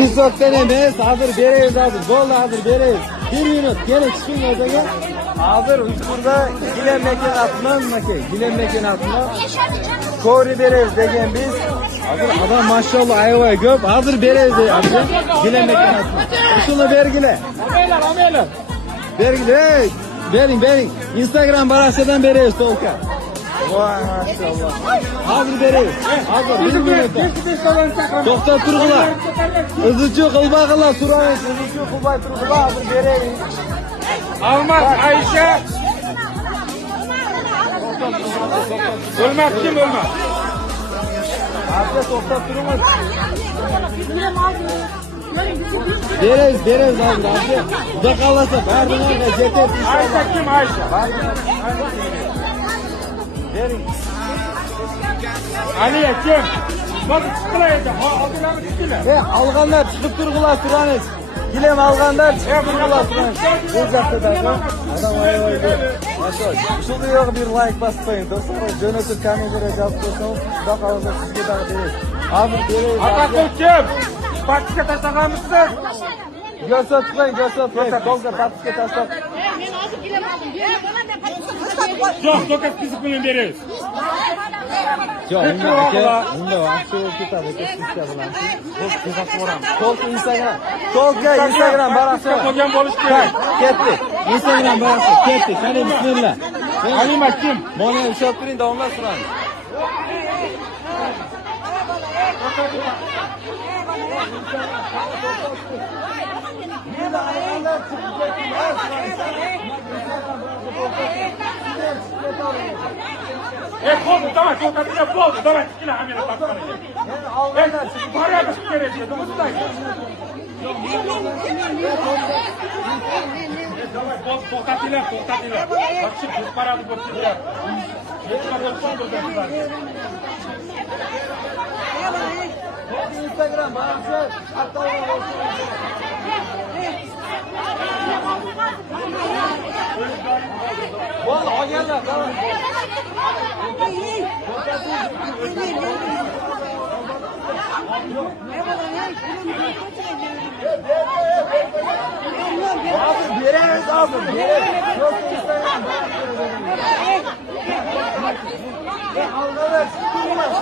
TikTok'tan emas, hazır beremiz hazır. Bo'ldi, hazır beremiz. 1 minut, gene chiqing o'zaga. Hazır Uyg'urda gilam mekanatman, aka. Gilam mekanatman. Ko'ri beramiz degan biz. Hazır adam maşallah ayvay ko'p. Hazır beramiz deyapti. Gilam mekanatman. Shuni bergile. Olmaylar. Bergile. Bering. Instagram barashadan beramiz to'lka. Voy maşallah. Hazır beramiz. Hazır 1 minut. To'xtab turg'lar. O'zicha qilbag'lar so'raymiz. O'zicha qilbay turg'lar. Hazır beramiz. Almaz Ayşe. Ölmez kim ölmez? Hazır to'xtab turamiz. Beramiz hazır. Xudo qalasa baribir jetet. Ayşe kim Ayşe? Bering. Aliye kim? Bak çıkılaydı. Aldılar çıktılar. Alganlar chiqib turg'lar turamiz. Gilam alganlar chiqib turg'lar turamiz. Bu joqda adam ayvay. Maşallah. Shunda yo'q bir like bosib qo'ying do'stlar. Jo'natib kameraga javob bersangiz, xudo qalasa sizga beramiz. Hazır beramiz. Atakul kim? Partiga tashlaganmisiz? Ko'rsatmang. Golga partisga tashlab. Men hozir gilam oldim. Yok, dokas fizik bilan beramiz. Yo'q, unda vaqti ketadi, sizga bilan. Tolka Instagram barasi. Qolgan bo'lish kerak. Ketdi. Instagram barasi ketdi. Qani bismillah. Halima kim? Mana ushlab turing, davomlab turamiz. Oldu tamam, sokakta oldu. Tamam, çıkın hamile baksana. Paraya da çıkın gerekiyor. Domuzundayız. Sokaktiler. Bak şimdi biz paralı götürüyor. Instagram barasi hatta Bo'ldi, olganlar, tamam. Hazır beramiz, hazır. Yo'q, Instagram barasi. Alganlar chiqib turmas.